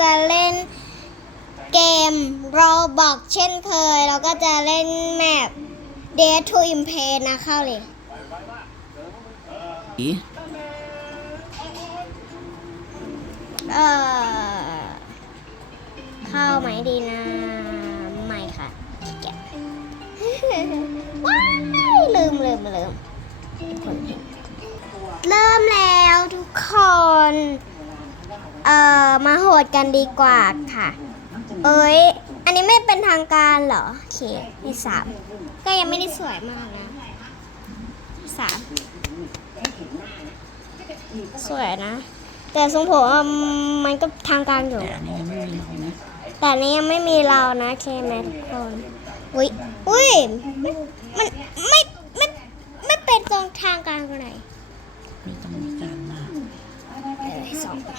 จะเล่นเกมโรบอกเช่นเคย เราก็จะเล่นแมป Dare to Impress นะเข้าเลยอีเออเข้าไหมดีนะ ไม่ค่ะขี้เกียจว้ายลืมลืมลืมทุกคนเห็นเริ่มแล้วทุกคน เอ่อมาโหดกันดีกว่าค่ะ เอ้ย อันนี้ไม่เป็นทางการเหรอ โอเคมีสามก็ยังไม่ได้สวยมากนะสามสวยนะ แต่ทรงผมอะมันก็ทางการอยู่ แต่อันนี้ยังไม่มีเรานะแต่อันนี้ยังไม่มีเรานะใช่ไหมทุกคน อุ้ยอุ้ยมันมันไม่ไม่ไม่เป็นตรงทางการตรงไหน ไม่ต้องมีการมาก เออให้สองไป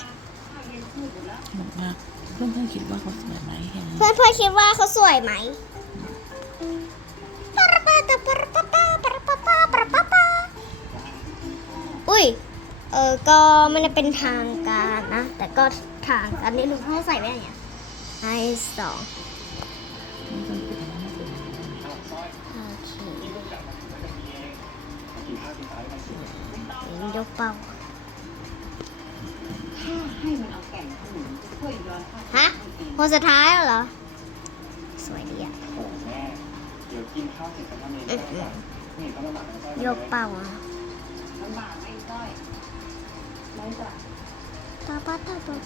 บอกว่าเพื่อนเพื่อนคิดว่าเขาสวยไหมแค่นั้นเพื่อนเพื่อนคิดว่าเขาสวยไหมปรปะตปรปะปะปรปะปะปรปะปะอุ้ย เออก็ไม่ได้เป็นทางการนะ แต่ก็ทางการนี่ลุงเขาใส่ไว้เงี้ยไอสองไม่ต้องปิดนะไม่เป็นไรโอเคยกเป้าฮะคนสุดท้ายแล้วเหรอ สวยดีอะอืมๆยกเป้าอะตาปัดตาปัด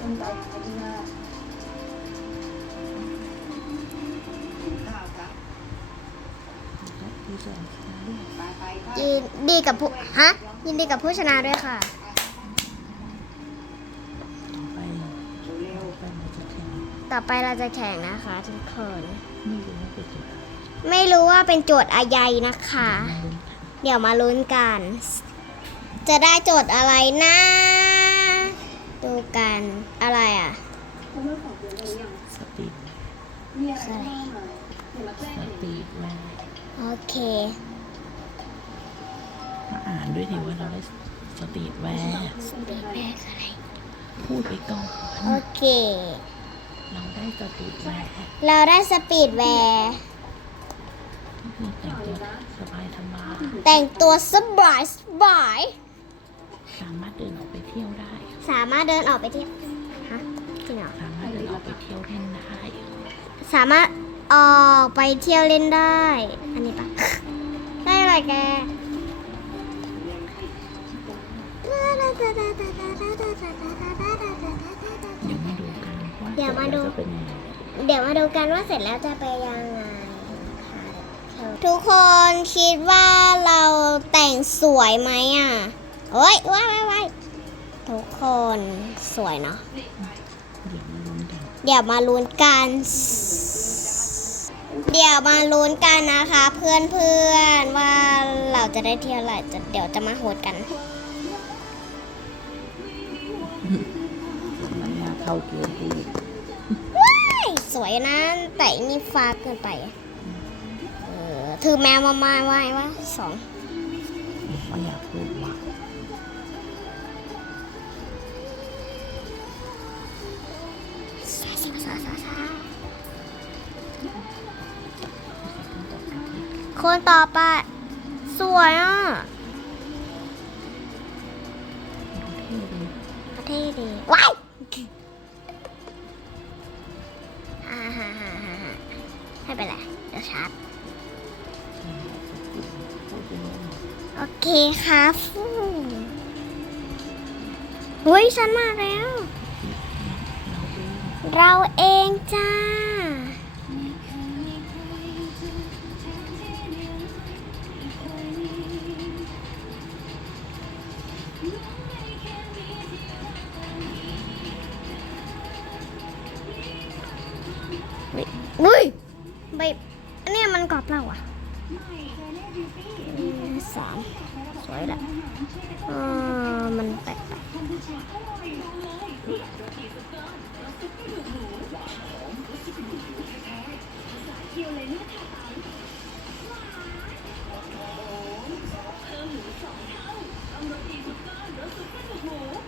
ยินดีกับผู้ฮะยินดีกับผู้ชนะด้วยค่ะ ต่อไปต่อไปเราจะแข่งต่อไปเราจะแข่งนะคะ ทุกคน ไม่รู้ว่าเป็นจุดอะไรไม่รู้ว่าเป็นโจทย์อะไรนะคะมาลุ้นกันเดี๋ยวมาลุ้นกัน จะได้โจทย์อะไรนะ ดูกันอะไรอะสปีดคืออะไรสปีดแวร์โอเคมาอ่านด้วยดิว่าเราได้สปีดแวร์สปีดแบกอะไรพูดไปก่อนโอเค เราได้สปีดแวร์เราได้สปีดแวร์นี่แต่งตัวสบายธรรมดาแต่งตัวสบายสบายสามารถเดินออกไปเที่ยวได้ สามารถเดินออกไปเที่ยวฮะจริงเหรอสามารถเดินออกไปเที่ยวเล่นได้ สามารถออกไปเที่ยวเล่นได้ อันนี้ปะได้อะไรแก ดี๋ยวมาดูจะเป็นยังไงเดี๋ยวมาดูกันว่าเสร็จแล้วจะไปยังไงค่ะทุกคนคิดว่าเราแต่งสวยไหมอะเฮ้ยว้ายว้ายว้ายทุกคนสวยเนาะเดี๋ยวมาลุ้นกัน เดี๋ยวมาลุ้นกันเดี๋ยวมาลุ้นกันนะคะ เพื่อนเพื่อนๆว่าเราจะได้เที่ยวอะไรจะเดี๋ยวจะมาโหดกันมันมาเข้าเกมกูว้าย สวยนะ แต่อันนี่ฟ้าเกินไปอะเออถือแมวมามาไว้วะสองไม่อยากพูดว่าซาซาซาซาซาคนต่อไป สวยอะดูเท่ดีประเทศดีว้าย เป็นไรเดี๋ยวชาร์จพูดไปเลยโอเคครับฟูอุ้ยฉันมาแล้ว เราเองเราเองจ้าอุ้ กรอบเราอะอืมสามสวยแหละเออมันแปลกๆ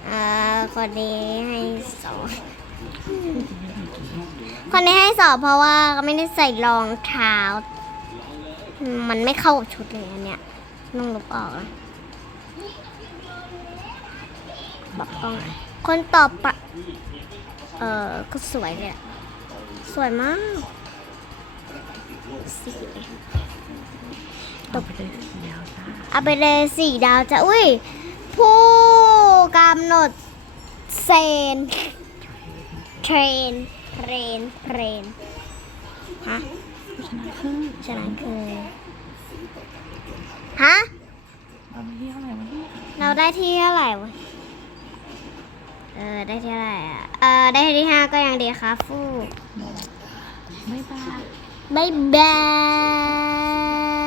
อ่าคนนี้ให้สองไม่คนนี้ให้สอบเพราะว่าไม่ได้ใส่รองเท้า มันไม่เข้ากับชุดเลยอันเนี้ยต้องลบออกนะบอกกล้องคนต่อไปเออก็สวยเลยอะสวยมากสีเลยตบเลยเอาไปเลยสี่ดาวจะอุ้ย ผู้กำหนดเซนเทรนเทรนเทรนฮะ ผู้ชนะคือฉะนั้นคือฮะเอามาที่เท่าไหร่วะเนี่ยเราได้ที่เท่าไหร่วะเออได้ที่เท่าไหร่อะ เออได้ที่ห้าก็ยังดีครับฟูไม่บายบายบาย